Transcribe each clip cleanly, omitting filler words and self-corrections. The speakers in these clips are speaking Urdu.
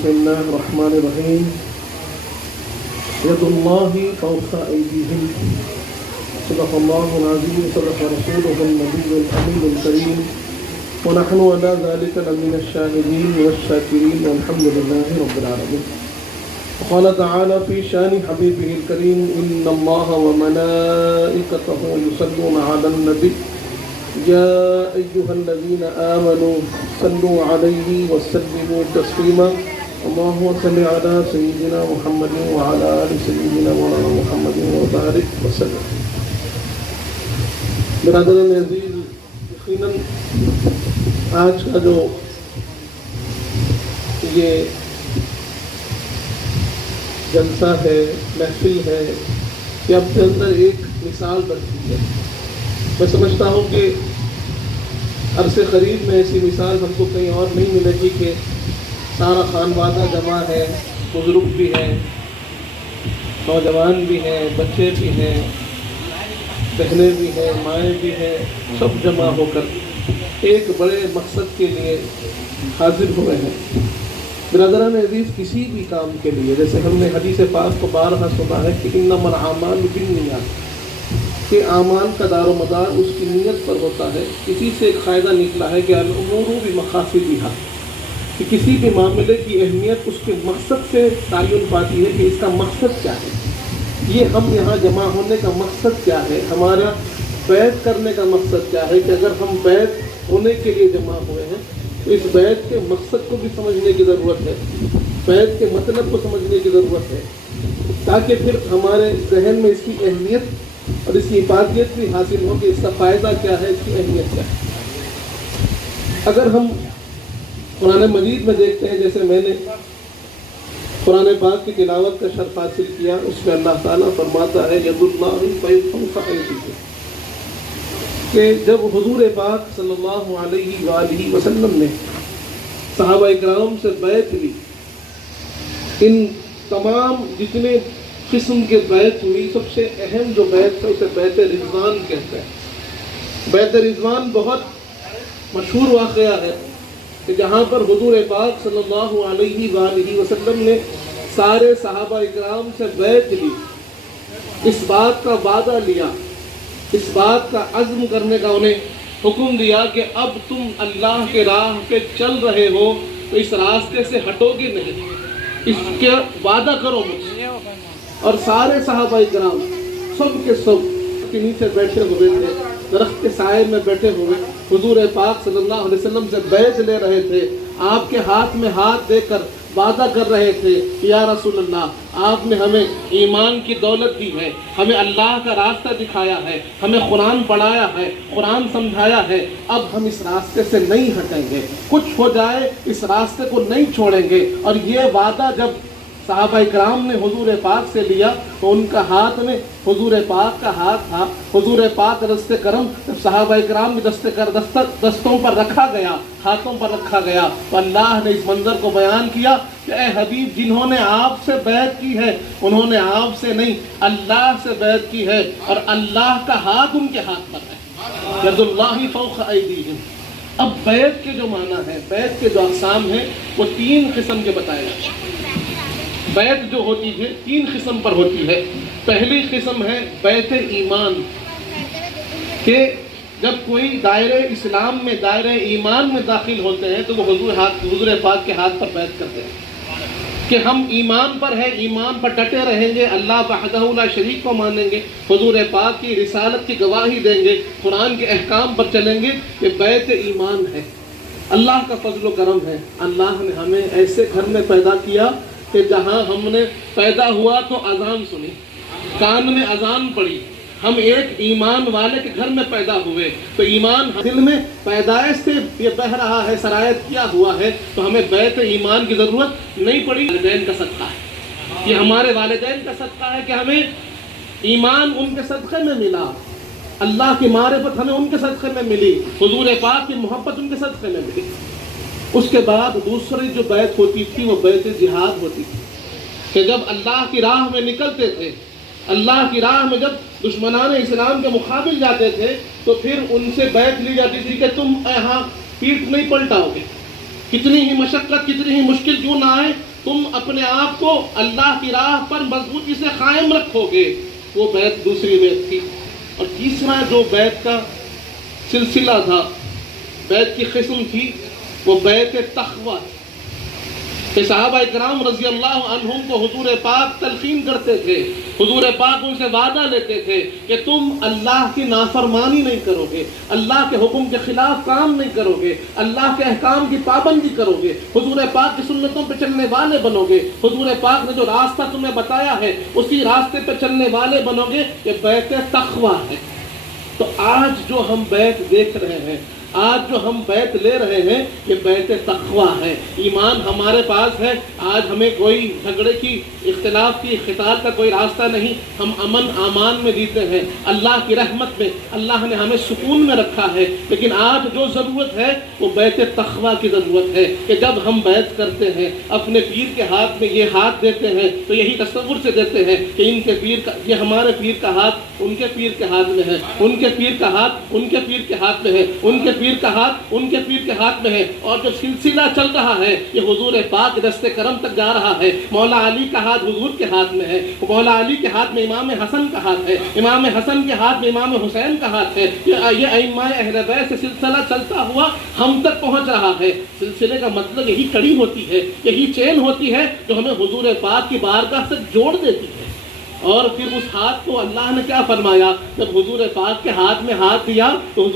بسم الله الرحمن الرحيم يد الله فوق أيديهم صدق الله العظيم صدق رسوله النبي الأمين الكريم ونحن على ذلك لمن الشاهدين والشاكرين والحمد لله رب العالمين. وقال تعالى في شان حبيبه الكريم إن الله وملائكته يصلون على النبي يا أيها الذين آمنوا صلوا عليه وسلموا تسليما. اللهم صل على سيدنا محمد وعلى آل سيدنا محمد وبارك وسلم. برادران عزیز، یقیناً آج کا جو یہ جلسہ ہے، محفل ہے، یہ اپنے اندر ایک مثال بنتی ہے. میں سمجھتا ہوں کہ عرصے قریب میں ایسی مثال ہم کو کہیں اور نہیں ملے گی کہ سارا خانوادہ جمع ہے، بزرگ بھی ہیں، نوجوان بھی ہیں، بچے بھی ہیں، بہنیں بھی ہیں، مائیں بھی ہیں، سب جمع ہو کر ایک بڑے مقصد کے لیے حاضر ہوئے ہیں. برادران عزیز، کسی بھی کام کے لیے، جیسے ہم نے حدیث پاک کو بارہا سنا ہے کہ انما الاعمال بالنیات، کہ اعمال کا دار و مدار اس کی نیت پر ہوتا ہے. اسی سے ایک فائدہ نکلا ہے کہ الامور بمقاصدہا، کہ کسی بھی معاملے کی اہمیت اس کے مقصد سے تعین پاتی ہے کہ اس کا مقصد کیا ہے. یہ ہم یہاں جمع ہونے کا مقصد کیا ہے، ہمارا بیعت کرنے کا مقصد کیا ہے، کہ اگر ہم بیعت ہونے کے لیے جمع ہوئے ہیں تو اس بیعت کے مقصد کو بھی سمجھنے کی ضرورت ہے، بیعت کے مطلب کو سمجھنے کی ضرورت ہے، تاکہ پھر ہمارے ذہن میں اس کی اہمیت اور اس کی افادیت بھی حاصل ہو کہ اس کا فائدہ کیا ہے، اس کی اہمیت کیا ہے. اگر ہم قرآن مجید میں دیکھتے ہیں، جیسے میں نے قرآن پاک کی تلاوت کا شرف حاصل کیا، اس میں اللہ تعالیٰ فرماتا ہے ید اللہ فوق ایدیہم، کہ جب حضور پاک صلی اللہ علیہ وآلہ وسلم نے صحابہ اکرام سے بیعت لی، ان تمام جتنے قسم کے بیعت ہوئی، سب سے اہم جو بیعت ہے اسے بیعت رضوان کہتے ہیں. بیعت رضوان بہت مشہور واقعہ ہے کہ جہاں پر حضور پاک صلی اللہ علیہ وآلہ وسلم نے سارے صحابہ اکرام سے بیعت لی، اس بات کا وعدہ لیا، اس بات کا عزم کرنے کا انہیں حکم دیا کہ اب تم اللہ کے راہ پہ چل رہے ہو تو اس راستے سے ہٹو گے نہیں، اس کے وعدہ کرو مجھ سے. اور سارے صحابہ اکرام سب کے سب کے نیچے بیٹھے ہوئے تھے، درخت کے سائے میں بیٹھے ہوئے حضور پاک صلی اللہ علیہ وسلم سے بیعت لے رہے تھے. آپ کے ہاتھ میں ہاتھ دے کر وعدہ کر رہے تھے، یا رسول اللہ، آپ نے ہمیں ایمان کی دولت دی ہے، ہمیں اللہ کا راستہ دکھایا ہے، ہمیں قرآن پڑھایا ہے، قرآن سمجھایا ہے، اب ہم اس راستے سے نہیں ہٹیں گے، کچھ ہو جائے اس راستے کو نہیں چھوڑیں گے. اور یہ وعدہ جب صحابہ اکرام نے حضور پاک سے لیا تو ان کا ہاتھ میں حضور پاک کا ہاتھ تھا. حضور پاک دست کرم جب صحابہ اکرام کے دستوں پر رکھا گیا، ہاتھوں پر رکھا گیا، تو اللہ نے اس منظر کو بیان کیا کہ اے حبیب، جنہوں نے آپ سے بیعت کی ہے انہوں نے آپ سے نہیں، اللہ سے بیعت کی ہے، اور اللہ کا ہاتھ ان کے ہاتھ پر ہے. ید اللہ فوق ایدیہم. اب بیعت کے جو معنی ہے، بیعت کے جو اقسام ہیں، وہ 3 قسم کے بتائے جاتے ہیں. بیعت جو ہوتی ہے 3 قسم پر ہوتی ہے. پہلی قسم ہے بیعت ایمان، کہ جب کوئی دائرہ اسلام میں، دائرہ ایمان میں داخل ہوتے ہیں تو وہ حضور پاک کے ہاتھ پر بیعت کرتے ہیں کہ ہم ایمان پر ہیں، ایمان پر ڈٹے رہیں گے، اللہ وحدہ لا شریک کو مانیں گے، حضور پاک کی رسالت کی گواہی دیں گے، قرآن کے احکام پر چلیں گے. یہ بیعت ایمان ہے. اللہ کا فضل و کرم ہے، اللہ نے ہمیں ایسے گھر میں پیدا کیا کہ جہاں ہم نے پیدا ہوا تو اذان سنی، کان میں اذان پڑی، ہم ایک ایمان والے کے گھر میں پیدا ہوئے، تو ایمان دل میں پیدائش سے یہ بہہ رہا ہے، سرایت کیا ہوا ہے، تو ہمیں بیعت ایمان کی ضرورت نہیں پڑی. والدین کا صدقہ ہے، یہ ہمارے والدین کا صدقہ ہے کہ ہمیں ایمان ان کے صدقے میں ملا، اللہ کی معرفت ہمیں ان کے صدقے میں ملی، حضور پاک کی محبت ان کے صدقے میں ملی. اس کے بعد دوسری جو بیعت ہوتی تھی وہ بیعت جہاد ہوتی تھی، کہ جب اللہ کی راہ میں نکلتے تھے، اللہ کی راہ میں جب دشمنان اسلام کے مقابل جاتے تھے تو پھر ان سے بیعت لی جاتی تھی کہ تم یہاں پیٹھ نہیں پلٹاؤ گے، کتنی ہی مشقت، کتنی ہی مشکل کیوں نہ آئے، اپنے آپ کو اللہ کی راہ پر مضبوطی سے قائم رکھو گے، وہ بیعت دوسری بیعت تھی۔ اور تیسرا جو بیعت کا سلسلہ تھا، بیعت کی قسم تھی، وہ بیعت تقویٰ۔ کہ صحابہ اکرام رضی اللہ عنہم کو حضور پاک تلقین کرتے تھے، حضور پاک ان سے وعدہ لیتے تھے کہ تم اللہ کی نافرمانی نہیں کرو گے، اللہ کے حکم کے خلاف کام نہیں کرو گے، اللہ کے احکام کی پابندی کرو گے، حضور پاک کی سنتوں پہ چلنے والے بنو گے، حضور پاک نے جو راستہ تمہیں بتایا ہے اسی راستے پہ چلنے والے بنو گے۔ یہ بیعت تقویٰ ہے۔ تو آج جو ہم بیعت دیکھ رہے ہیں، آج جو ہم بیعت لے رہے ہیں، یہ بیعت تقویٰ ہے۔ ایمان ہمارے پاس ہے، آج ہمیں کوئی جھگڑے کی، اختلاف کی، قتال کا کوئی راستہ نہیں، ہم امن امان میں جیتے ہیں، اللہ کی رحمت میں، اللہ نے ہمیں سکون میں رکھا ہے۔ لیکن آج جو ضرورت ہے وہ بیعت تقویٰ کی ضرورت ہے، کہ جب ہم بیعت کرتے ہیں، اپنے پیر کے ہاتھ میں یہ ہاتھ دیتے ہیں تو یہی تصور سے دیتے ہیں کہ ان کے پیر کا، یہ ہمارے پیر کا ہاتھ ان کے پیر کے ہاتھ میں ہے، ان کے پیر کا ہاتھ ان کے پیر کے ہاتھ میں ہے، ان کے پیر کا ہاتھ ان کے پیر کے ہاتھ میں ہے۔ اور جو سلسلہ چل رہا ہے یہ حضور پاک دست کرم تک جا رہا ہے۔ مولا علی کا ہاتھ حضور کے ہاتھ میں ہے، مولا علی کے ہاتھ میں امام حسن کا ہاتھ ہے، امام حسن کے ہاتھ میں امام حسین کا ہاتھ ہے۔ یہ ائمہ اہل بیت سے سلسلہ چلتا ہوا ہم تک پہنچ رہا ہے۔ سلسلے کا مطلب یہی کڑی ہوتی ہے، یہی چین ہوتی ہے جو ہمیں حضور پاک کی بارگاہ سے جوڑ دیتی ہے۔ اور پھر اس ہاتھ کو اللہ نے کیا فرمایا؟ جب حضور پاک کے ہاتھ میں ہاتھ دیا تو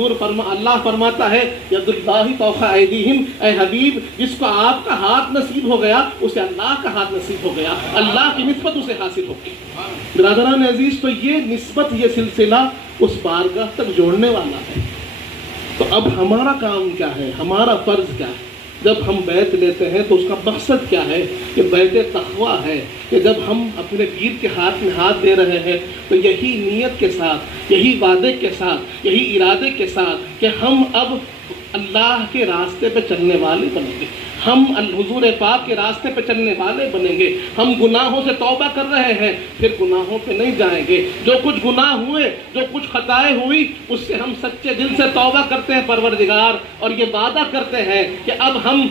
اللہ فرماتا ہے ید اللہ فوق ایدیہم، اے حبیب جس کو آپ کا ہاتھ نصیب ہو گیا اسے اللہ کا ہاتھ نصیب ہو گیا، اللہ کی نسبت اسے حاصل ہو گئی۔ برادران عزیز، تو یہ نسبت، یہ سلسلہ اس بارگاہ تک جوڑنے والا ہے۔ تو اب ہمارا کام کیا ہے، ہمارا فرض کیا ہے؟ جب ہم بیعت لیتے ہیں تو اس کا مقصد کیا ہے؟ کہ بیعت تقویٰ ہے، کہ جب ہم اپنے پیر کے ہاتھ میں ہاتھ دے رہے ہیں تو یہی نیت کے ساتھ، یہی وعدے کے ساتھ، یہی ارادے کے ساتھ کہ ہم اب اللہ کے راستے پہ چلنے والے بنیں گے، ہم حضور پاک کے راستے پہ چلنے والے بنیں گے۔ ہم گناہوں سے توبہ کر رہے ہیں، پھر گناہوں پہ نہیں جائیں گے۔ جو کچھ گناہ ہوئے، جو کچھ خطائیں ہوئی، اس سے ہم سچے دل سے توبہ کرتے ہیں پروردگار، اور یہ وعدہ کرتے ہیں کہ اب ہم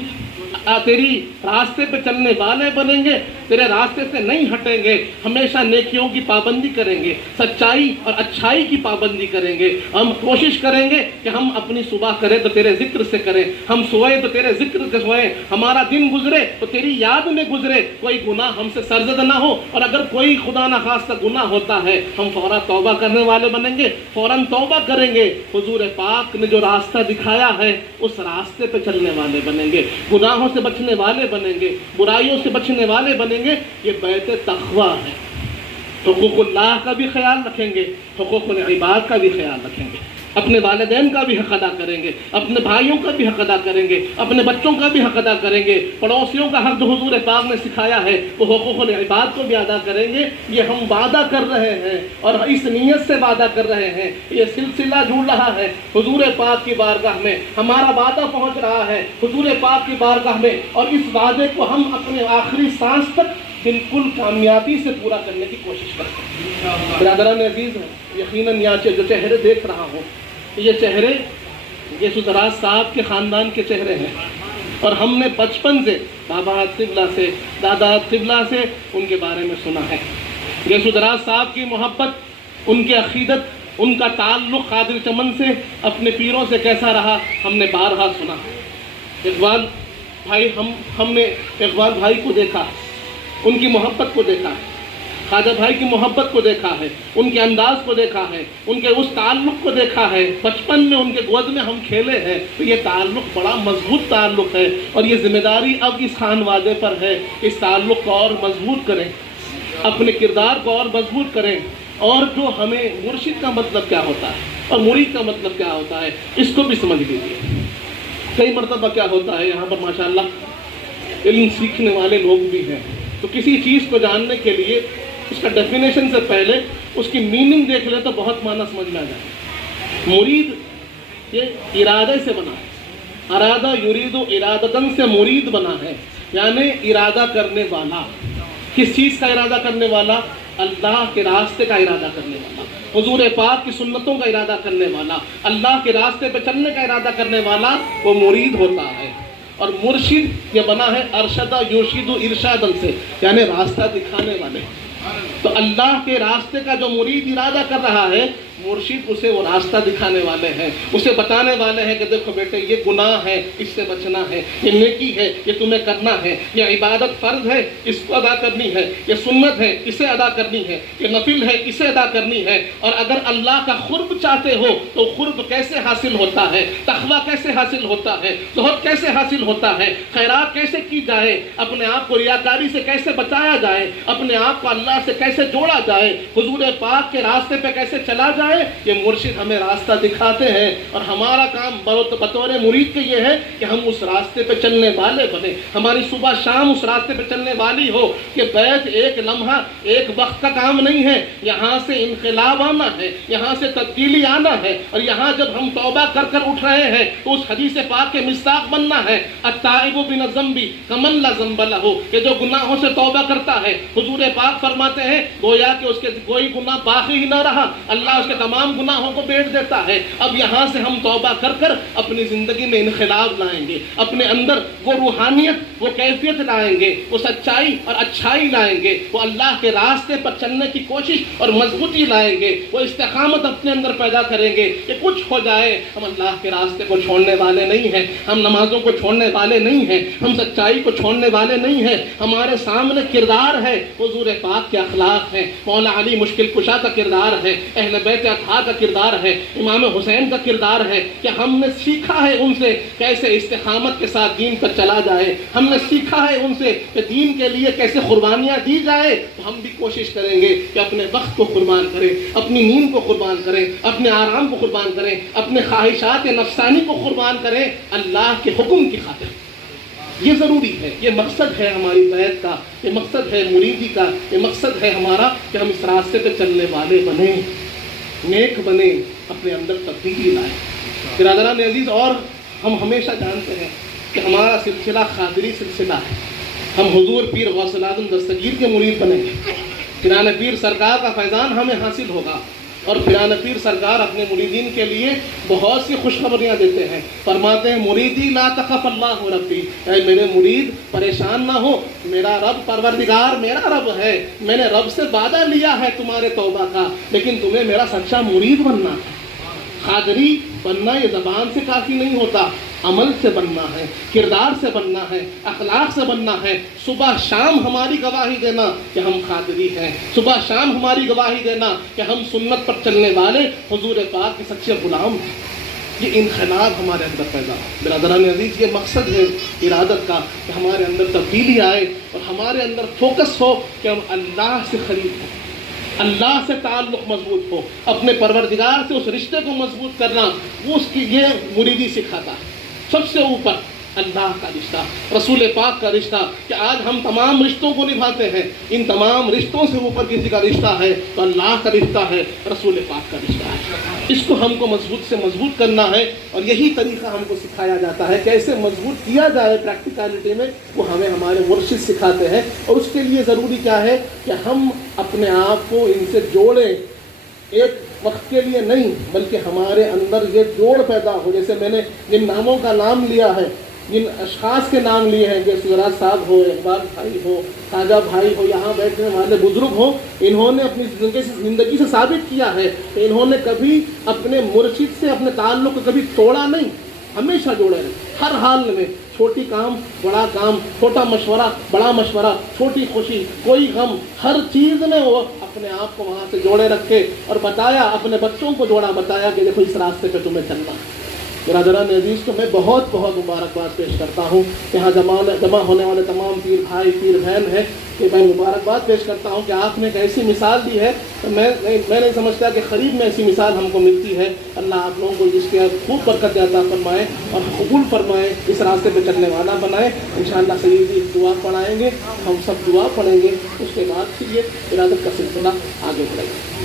تیری راستے پہ چلنے والے بنیں گے، تیرے راستے سے نہیں ہٹیں گے، ہمیشہ نیکیوں کی پابندی کریں گے، سچائی اور اچھائی کی پابندی کریں گے۔ ہم کوشش کریں گے کہ ہم اپنی صبح کریں تو تیرے ذکر سے کریں، ہم سوئیں تو تیرے ذکر سے سوئیں، ہمارا دن گزرے تو تیری یاد میں گزرے، کوئی گناہ ہم سے سرزد نہ ہو، اور اگر کوئی خدا نخواستہ گناہ ہوتا ہے ہم فوراً توبہ کرنے والے بنیں گے، فوراً توبہ کریں گے۔ حضور پاک نے جو راستہ دکھایا ہے اس راستے پہ چلنے والے بنیں گے، گناہوں سے بچنے والے بنیں گے، برائیوں سے بچنے والے بنیں گے۔ یہ بیعت تقویٰ ہے۔ حقوق اللہ کا بھی خیال رکھیں گے، حقوق العباد کا بھی خیال رکھیں گے، اپنے والدین کا بھی حق ادا کریں گے، اپنے بھائیوں کا بھی حق ادا کریں گے، اپنے بچوں کا بھی حق ادا کریں گے، پڑوسیوں کا حق جو حضور پاک نے سکھایا ہے وہ حقوق العباد کو بھی ادا کریں گے۔ یہ ہم وعدہ کر رہے ہیں اور اس نیت سے وعدہ کر رہے ہیں، یہ سلسلہ جڑ رہا ہے حضور پاک کی بارگاہ میں، ہمارا وعدہ پہنچ رہا ہے حضور پاک کی بارگاہ میں، اور اس وعدے کو ہم اپنے آخری سانس تک بالکل کامیابی سے پورا کرنے کی کوشش کرتے ہیں۔ برادران عزیز، یقیناً یہاں جو چہرے دیکھ رہا ہوں، یہ چہرے یسوع دراز صاحب کے خاندان کے چہرے ہیں، اور ہم نے بچپن سے بابا قبلہ سے، دادا قبلہ سے ان کے بارے میں سنا ہے۔ یسوع دراز صاحب کی محبت، ان کی عقیدت، ان کا تعلق قادر چمن سے، اپنے پیروں سے کیسا رہا ہم نے بارہا سنا۔ اقبال بھائی، ہم نے اقبال بھائی کو دیکھا، ان کی محبت کو دیکھا ہے، خواجہ بھائی کی محبت کو دیکھا ہے، ان کے انداز کو دیکھا ہے، ان کے اس تعلق کو دیکھا ہے، بچپن میں ان کے گود میں ہم کھیلے ہیں، تو یہ تعلق بڑا مضبوط تعلق ہے، اور یہ ذمہ داری اب اس خانوادے پر ہے، اس تعلق کو اور مضبوط کریں، اپنے کردار کو اور مضبوط کریں، اور جو ہمیں مرشد کا مطلب کیا ہوتا ہے اور مرید کا مطلب کیا ہوتا ہے اس کو بھی سمجھ لیجیے۔ کئی مرتبہ کیا ہوتا ہے، یہاں پر ماشاءاللہ علم سیکھنے والے لوگ بھی ہیں، تو کسی چیز کو جاننے کے لیے اس کا ڈیفینیشن سے پہلے اس کی میننگ دیکھ لے تو بہت معنی سمجھ میں آ جائے۔ مرید یہ ارادے سے بنا ہے، ارادہ یرید ارادتن سے مرید بنا ہے، یعنی ارادہ کرنے والا۔ کس چیز کا ارادہ کرنے والا؟ اللہ کے راستے کا ارادہ کرنے والا، حضور پاک کی سنتوں کا ارادہ کرنے والا، اللہ کے راستے پہ چلنے کا ارادہ کرنے والا وہ مرید ہوتا ہے۔ اور مرشد یہ بنا ہے ارشدہ یرشد ارشادن سے، یعنی راستہ دکھانے والے۔ تو اللہ کے راستے کا جو مرید ارادہ کر رہا ہے، مرشد اسے وہ راستہ دکھانے والے ہیں، اسے بتانے والے ہیں کہ دیکھو بیٹے یہ گناہ ہے، اس سے بچنا ہے، یہ نیکی ہے، یہ تمہیں کرنا ہے، یہ عبادت فرض ہے، اس کو ادا کرنی ہے، یہ سنت ہے، اسے ادا کرنی ہے، یہ نفل ہے، اسے ادا کرنی ہے۔ اور اگر اللہ کا قرب چاہتے ہو تو قرب کیسے حاصل ہوتا ہے، تقویٰ کیسے حاصل ہوتا ہے، زہد کیسے حاصل ہوتا ہے، خیرات کیسے کی جائے، اپنے آپ کو ریاکاری سے کیسے بچایا جائے، اپنے آپ کو اللہ سے کیسے جوڑا جائے، حضور پاک کے راستے پہ کیسے چلا جائے، یہ مرشد ہمیں راستہ دکھاتے ہیں۔ اور ہمارا کام بطور مرید کے یہ ہے کہ ہم اس راستے پہ چلنے والے بنے، ہماری صبح شام اس راستے پہ چلنے والی ہو کہ بیت ایک لمحہ ایک وقت کا کام نہیں ہے، یہاں سے انقلاب آنا ہے، یہاں سے تبدیلی آنا ہے۔ اور یہاں جب ہم توبہ کر کر اٹھ رہے ہیں تو اس حدیث پاک کے مصداق بننا ہے، التائب من الذنب کمن لا ذنب لہ، کہ جو گناہوں سے توبہ کرتا ہے، حضور پاک فرماتے ہیں گویا کہ اس کے کوئی گناہ باقی ہی نہ رہا، اللہ اس کے تمام گناہوں کو بیٹ دیتا ہے۔ اب یہاں سے ہم توبہ کر کر اپنی زندگی میں انقلاب لائیں گے، اپنے اندر وہ روحانیت، وہ کیفیت لائیں گے، وہ سچائی اور اچھائی لائیں گے، وہ اللہ کے راستے پر چلنے کی کوشش اور مضبوطی لائیں گے، وہ استقامت اپنے اندر پیدا کریں گے کہ کچھ ہو جائے ہم اللہ کے راستے کو چھوڑنے والے نہیں ہیں، ہم نمازوں کو چھوڑنے والے نہیں ہیں، ہم سچائی کو چھوڑنے والے نہیں ہیں۔ ہمارے سامنے کردار ہے، حضور پاک کے اخلاق ہیں، مولا علی مشکل کشا کا کردار ہے، اہل بیت اطہار کا کردار ہے، امام حسین کا کردار ہے کہ ہم نے سیکھا ہے ان سے کیسے استقامت کے ساتھ دین پر چلا جائے، ہم نے سیکھا ہے ان سے کہ دین کے لیے کیسے قربانیاں دی جائے۔ تو ہم بھی کوشش کریں گے کہ اپنے وقت کو قربان کریں، اپنی نیند کو قربان کریں، اپنے آرام کو قربان کریں، اپنے خواہشات نفسانی کو قربان کریں اللہ کے حکم کی خاطر۔ یہ ضروری ہے، یہ مقصد ہے ہماری بیعت کا، یہ مقصد ہے مریدی کا، یہ مقصد ہے ہمارا کہ ہم اس راستے پہ چلنے والے بنیں، نیک بنے، اپنے اندر تبدیلی لائیں۔ برادران عزیز، اور ہم ہمیشہ جانتے ہیں کہ ہمارا سلسلہ قادری سلسلہ ہے، ہم حضور پیر غوث الاعظم دستگیر کے مرید بنیں گے، پیران پیر سرکار کا فیضان ہمیں حاصل ہوگا۔ اور پیران پیر سرکار اپنے مریدین کے لیے بہت سی خوشخبریاں دیتے ہیں، فرماتے ہیں مریدی لا تخف اللہ ربی، اے میرے مرید پریشان نہ ہو، میرا رب پروردگار میرا رب ہے، میں نے رب سے وعدہ لیا ہے تمہارے توبہ کا، لیکن تمہیں میرا سچا مرید بننا ہے۔ قادری بننا یہ زبان سے کافی نہیں ہوتا، عمل سے بننا ہے، کردار سے بننا ہے، اخلاق سے بننا ہے۔ صبح شام ہماری گواہی دینا کہ ہم قادری ہیں، صبح شام ہماری گواہی دینا کہ ہم سنت پر چلنے والے حضور پاک کے سچے غلام ہیں۔ یہ انقلاب ہمارے اندر پیدا ہو۔ برادران عزیز، یہ مقصد ہے ارادت کا کہ ہمارے اندر تبدیلی آئے اور ہمارے اندر فوکس ہو کہ ہم اللہ سے قریب ہوں، اللہ سے تعلق مضبوط ہو، اپنے پروردگار سے اس رشتے کو مضبوط کرنا، وہ اس کی یہ مریدی سکھاتا ہے۔ سب سے اوپر اللہ کا رشتہ، رسول پاک کا رشتہ، کہ آج ہم تمام رشتوں کو نبھاتے ہیں، ان تمام رشتوں سے اوپر کسی کا رشتہ ہے تو اللہ کا رشتہ ہے، رسول پاک کا رشتہ ہے۔ اس کو ہم کو مضبوط سے مضبوط کرنا ہے، اور یہی طریقہ ہم کو سکھایا جاتا ہے کیسے مضبوط کیا جائے پریکٹیکلٹی میں، وہ ہمیں ہمارے مرشد سکھاتے ہیں۔ اور اس کے لیے ضروری کیا ہے کہ ہم اپنے آپ کو ان سے جوڑیں، ایک وقت کے لیے نہیں بلکہ ہمارے اندر یہ جوڑ پیدا ہو۔ جیسے میں نے جن ناموں کا نام لیا ہے، جن اشخاص کے نام لیے ہیں، جیسے سراج صاحب ہو، اقبال بھائی ہو، خواجہ بھائی ہو، یہاں بیٹھنے والے بزرگ ہوں، انہوں نے اپنی زندگی سے ثابت کیا ہے کہ انہوں نے کبھی اپنے مرشد سے اپنے تعلق کو کبھی توڑا نہیں، ہمیشہ جوڑے رہے، ہر حال میں، چھوٹی کام بڑا کام، چھوٹا مشورہ بڑا مشورہ، چھوٹی خوشی کوئی غم، ہر چیز میں وہ اپنے آپ کو وہاں سے جوڑے رکھے اور بتایا، اپنے بچوں کو جوڑا، بتایا کہ دیکھو اس راستے پہ تمہیں چلنا ہے۔ برادران عزیز کو میں بہت بہت مبارکباد پیش کرتا ہوں، یہاں جمع ہونے والے تمام پیر بھائی پیر بہن ہیں کہ میں مبارکباد پیش کرتا ہوں کہ آپ نے ایک ایسی مثال دی ہے، میں نہیں سمجھتا کہ قریب میں ایسی مثال ہم کو ملتی ہے۔ اللہ آپ لوگوں کو اس کے خوب برکت عطا فرمائے اور قبول فرمائے، اس راستے پہ چلنے والا بنائے۔ انشاءاللہ سیدی دعا پڑھائیں گے، ہم سب دعا پڑھیں گے، اس کے بعد پھر یہ ارادت کا سلسلہ آگے بڑھے گا۔